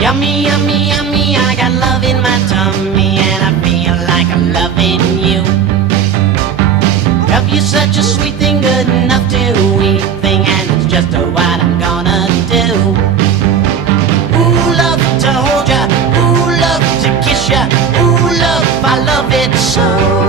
Yummy, yummy, yummy, I got love in my tummy, and I feel like I'm loving you. Love you such a sweet thing, good enough to eat thing, and it's just what I'm gonna do. Ooh, love to hold ya, ooh, love to kiss ya, ooh, love, I love it so.